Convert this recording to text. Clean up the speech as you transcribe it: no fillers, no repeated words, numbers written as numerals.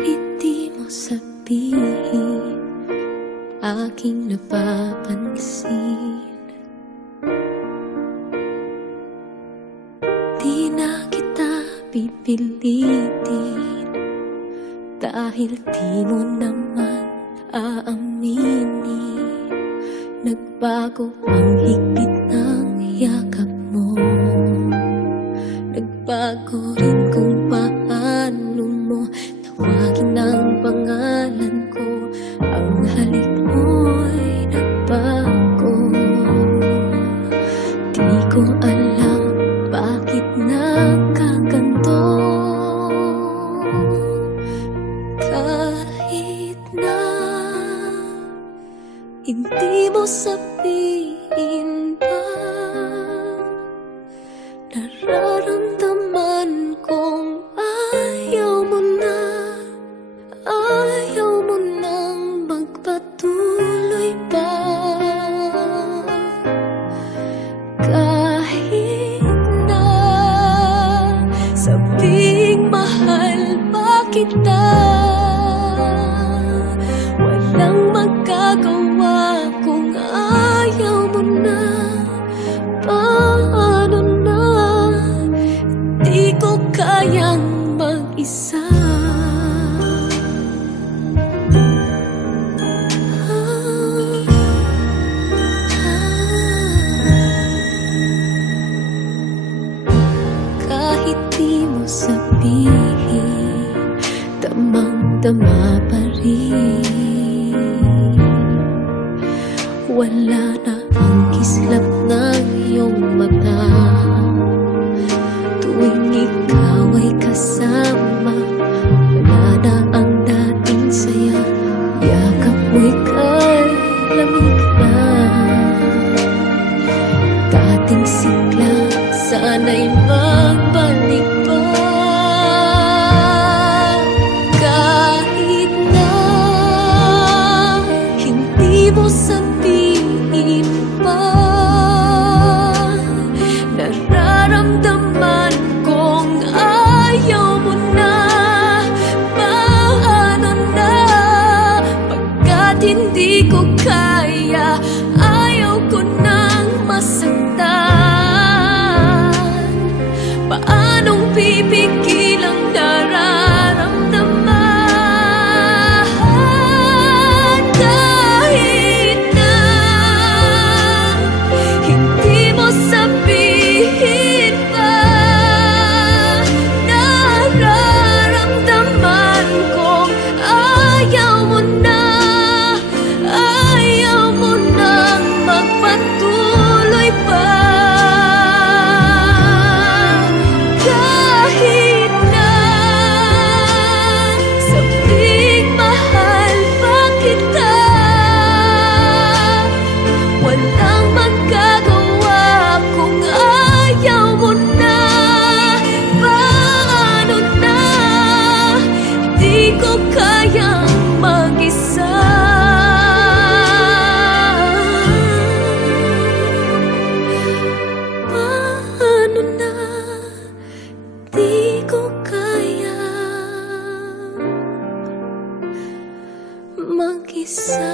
Kahit di mo sabihin, aking napapansin. Di na kita pipilitin, dahil di mo naman aaminin. Nagbago ang higpit ng yakap mo, nagbago rin kung paano mo tawagin ang pangalan ko. Ang halik mo'y nagbago. Di ko alam bakit nagkaganto. Kahit na hindi mo sabihin pa, nararamdaman kong ayaw mo na, ayaw mo nang magpatuloy pa. Kahit na sabing mahal pa kita, walang magagawa kung ayaw mo na. Paano na, di ko kayang mag-isa. Kahit di mo sabihin, damang-dama pa rin. Wala na ang kislap ng iyong mata tuwing ikaw ay kasama. Wala na ang dating saya, yakap mo'y kay lamig na. Dating sigla, sana'y magbalik pa. Kahit na hindi mo sabihin pa, nararamdaman kong ayaw mo na. Paano na, pagkat hindi ko kaya, ayaw ko nang masaktan. Paanong pipigil ang nararamdaman? Kahit na hindi mo sabihin pa, nararamdaman kong ayaw mo na, ayaw mo nang magpatuloy pa. Kahit na sabing mahal pa kita, walang magagawa kung ayaw mo na. Paano na, di ko kayang mag-isa. Paano na, di ko kaya mag-isa.